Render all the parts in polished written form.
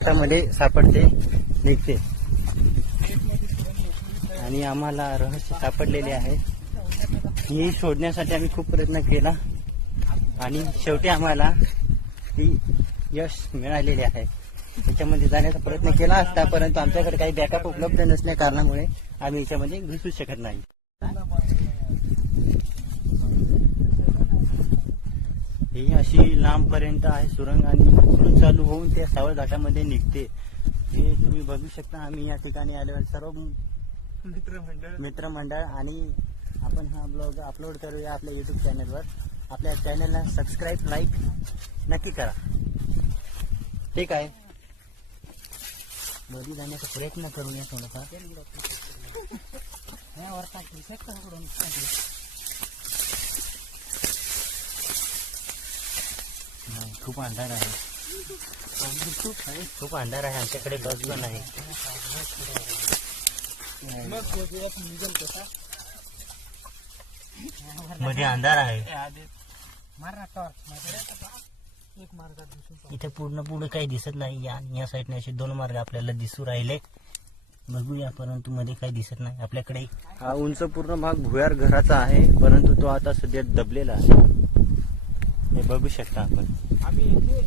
मध्ये सापडते निघते आणि आम्हाला रहस्य सापडलेले आहे. ही शोधण्यासाठी आम्ही खूप प्रयत्न केला आणि शेवटी आम्हाला ती यश मिळालेले आहे. याच्यामध्ये जाण्याचा प्रयत्न केला असता, परंतु आमच्याकडे काही बॅकअप उपलब्ध नसल्या कारणामुळे आम्ही याच्यामध्ये घुसू शकत नाही. ही अशी लांबपर्यंत आहे सुरंग आणि इकडून चालू होऊन त्या सावळ घाटामध्ये निघते. हे तुम्ही बघू शकता. आम्ही या ठिकाणी आल्यावर सर्व मित्रमंडळ आणि आपण हा ब्लॉग अपलोड करूया आपल्या YouTube चॅनलवर. आपल्या चॅनलला सबस्क्राईब लाईक नक्की करा. ठीक आहे, मध्ये जाण्याचा प्रयत्न करूया थोडासा. खूप अंधार आहे, खूप अंधार आहे. आमच्याकडे बस पण आहे. मध्ये अंधार आहे. इथे पूर्ण काही दिसत नाही. या साईडने असे दोन मार्ग आपल्याला दिसू राहिले. बघूया, परंतु मध्ये काही दिसत नाही आपल्याकडे. हा उंच पूर्ण भाग भुयार घराचा आहे, परंतु तो आता सध्या दबलेला आहे. हे बघू शकता आपण. आम्ही इथे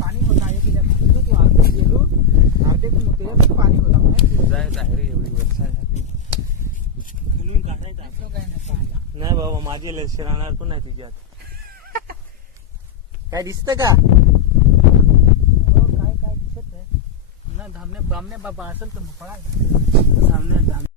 पाणी होता गेलो अर्धे पाणी होता एवढी वर्ष नाही बाबा. माझे लक्ष राहणार पण नाही तुझ्यात. काय दिसत का? काय दिसत आहे ना? धामणे बामणे बाबा असेल तर पळा सामने.